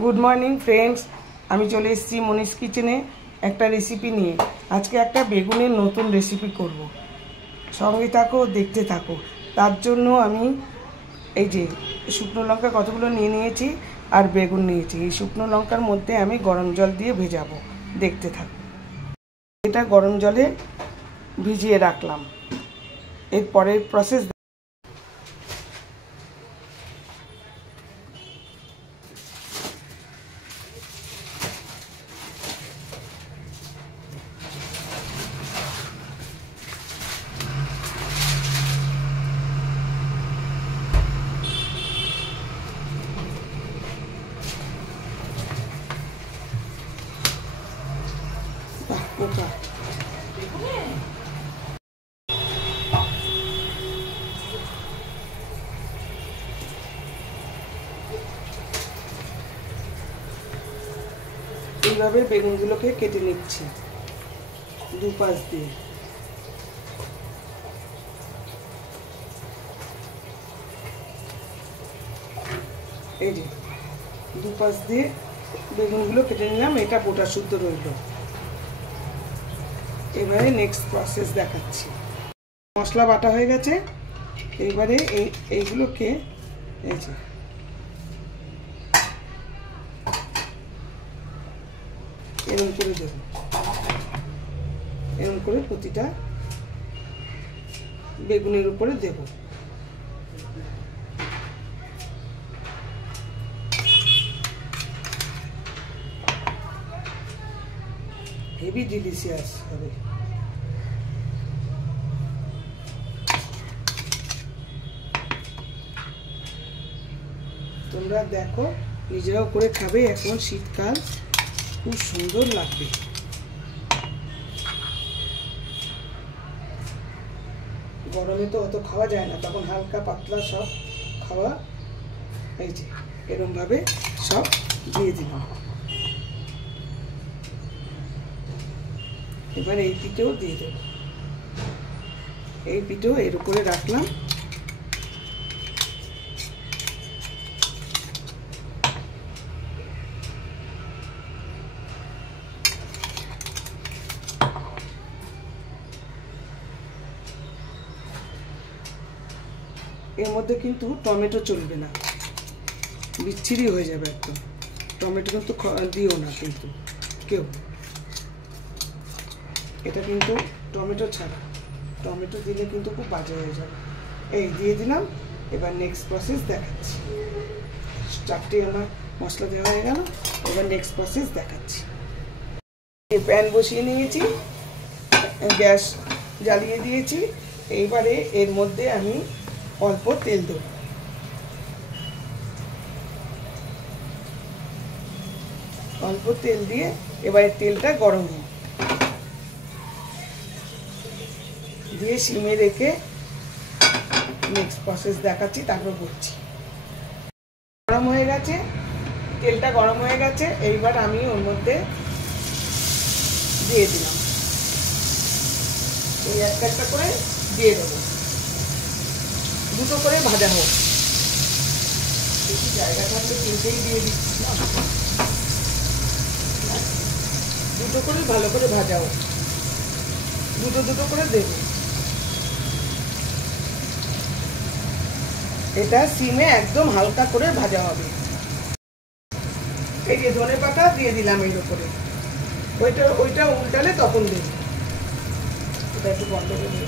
Good morning friends আমি চলে এসেছি মনীষ কিচেনে একটা রেসিপি নিয়ে। আজকে একটা বেগুনের নতুন রেসিপি করব, সঙ্গে থাকো দেখতে থাকো। তার জন্য আমি এই যে শুকনো লঙ্কা কতগুলো নিয়ে নিয়েছি আর বেগুন নিয়েছি। এই শুকনো লঙ্কার মধ্যে আমি গরম জল দিয়ে ভেজাবো, দেখতে থাকো। এটা গরম জলে ভিজিয়ে রাখলাম। এর পরের প্রসেস এইভাবে বেগুনগুলোকে কেটে নিচ্ছি দুপাশ দিয়ে। এই যে দুপাশ দিয়ে বেগুনগুলো কেটে নিলাম, এটা গোটা শুদ্ধ রইল। এবারে নেক্সট প্রসেস দেখাচ্ছি। মশলা বাটা হয়ে গেছে, এবারে এইগুলোকে এই যে এরকম করে দেব, এরকম করে প্রতিটা বেগুনের উপরে দেব। হেভি ডিলিশিয়াস হবে। তোমরা দেখো, নিজেরাও করে খাবে, এখন শীতকাল, খুব সুন্দর লাগবে। গরমে তো অত খাওয়া যায় না, তখন হালকা পাতলা সব খাওয়া। এই যে এরকম ভাবে সব দিয়ে দিলাম। এবার এই পিঠেও দিয়ে দেব, এই পিঠেও এর উপরে রাখলাম। এর মধ্যে কিন্তু টমেটো চলবে না, বিচ্ছিরি হয়ে যাবে একদম। টমেটো কিন্তু দিও না কিন্তু কেউ, এটা কিন্তু টমেটো ছাড়া। টমেটো দিলে কিন্তু খুব বাজে হয়ে যাবে। এই দিয়ে দিলাম। এবার নেক্সট প্রসেস দেখাচ্ছি। চারটে আমার মশলা দেওয়া হয়ে গেল, এবার নেক্সট প্রসেস দেখাচ্ছি। প্যান বসিয়ে নিয়েছি, গ্যাস জ্বালিয়ে দিয়েছি। এইবারে এর মধ্যে আমি অল্প তেল দেব। অল্প তেল দিয়ে এবারে তেলটা গরম হোক, দিয়ে সিমে রেখে নেক্সট প্রসেস দেখাচ্ছি, তারপর বলছি। গরম হয়ে গেছে, তেলটা গরম হয়ে গেছে। এইবার আমি ওর মধ্যে দিয়ে দিলাম, এই একটা একটা করে দিয়ে দেবো। দুটো করে ভাজা হোক, বেশি জায়গা থাকলে তিনটেই দিয়ে দিচ্ছি না, দুটো করে ভালো করে ভাজা হোক, দুটো দুটো করে দেব। এটা সিমে একদম হালকা করে ভাজা হবে। এই যে ধনে পাতা দিয়ে দিলাম এর উপরে, ওইটা উল্টালে তখন দেব। এটা একটু বন্ধ করে দিয়ে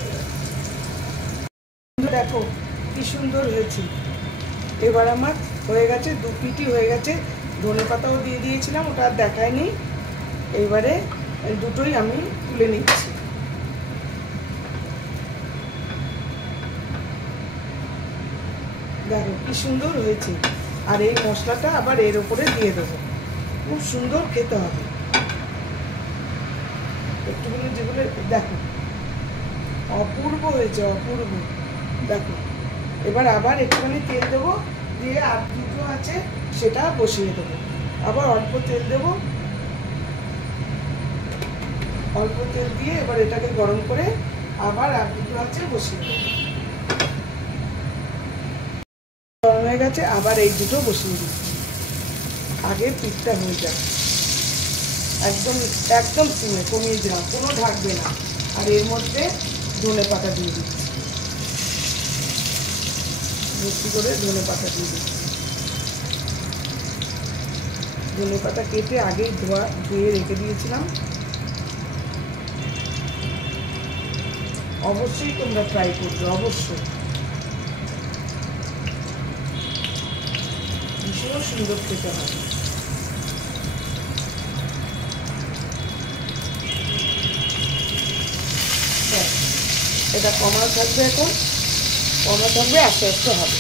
দেখো কি সুন্দর হয়েছে। এবার আমার হয়ে গেছে, দু পিঠই হয়ে গেছে। ধনে পাতাও দিয়ে দিয়েছিলাম, ওটা আর দেখায়নি। এইবারে দুটোই আমি তুলে নিচ্ছি। দেখো কি সুন্দর হয়েছে। আর এই মশলাটা আবার এর উপরে দিয়ে দেবো, খুব সুন্দর খেতে হবে। একটুখানি যেগুলো দেখো অপূর্ব হয়েছে, অপূর্ব। দেখো এবার আবার একটুখানি তেল দেবো, দিয়ে আর দুটো আছে সেটা বসিয়ে দেবো। আবার অল্প তেল দেবো, অল্প তেল দিয়ে এবার এটাকে গরম করে আবার আর দুটো আছে বসিয়ে দেবো। গরম হয়ে গেছে, আবার এই দুটো বসিয়ে দিচ্ছি। আগে পিঠটা হয়ে যায়। একদম একদম সিমে কমিয়ে দিলাম, কোনো ঢাকবে না। আর এর মধ্যে ধনে পাতা দিয়ে দিচ্ছি, ভর্তি করে ধনে পাতা দিয়ে দিচ্ছি। ধনে পাতা কেটে আগেই ধুয়ে রেখে দিয়েছিলাম। অবশ্যই তোমরা ট্রাই করবে, অবশ্যই। ভীষণ সুন্দর খেতে হয়। এটা কমা থাকবে, এখন কমা থাকবে, আস্তে আস্তে হবে।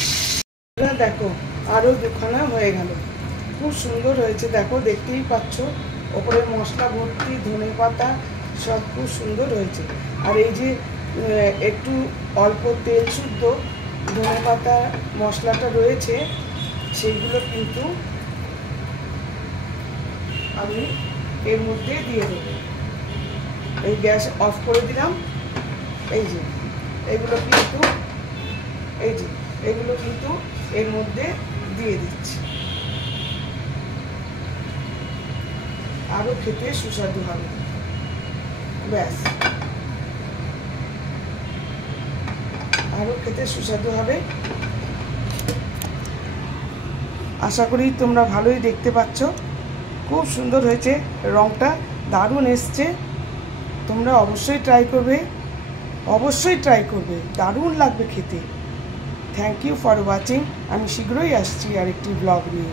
দেখো আরও দুখানা হয়ে গেল, খুব সুন্দর হয়েছে। দেখো দেখতেই পাচ্ছ, ওপরে মশলা ভর্তি, ধনে পাতা সব খুব সুন্দর হয়েছে। আর এই যে একটু অল্প তেল শুদ্ধ ধনে পাতা মশলাটা রয়েছে, সেইগুলো কিন্তু আমি এর মধ্যে দিয়ে দেবো। এই গ্যাস অফ করে দিলাম। এই যে এগুলো কিন্তু এগুলো কিন্তু এর মধ্যে দিয়ে দিচ্ছি। আরও খেতে সুস্বাদু হবে। ব্যাস, আরও খেতে সুস্বাদু হবে। আশা করি তোমরা ভালোই দেখতে পাচ্ছ, খুব সুন্দর হয়েছে, রঙটা দারুণ এসছে। তোমরা অবশ্যই ট্রাই করবে, অবশ্যই ট্রাই করবে, দারুণ লাগবে খেতে। Thank you for watching. আমি শীঘ্রই আসছি আরেকটি ব্লগ নিয়ে।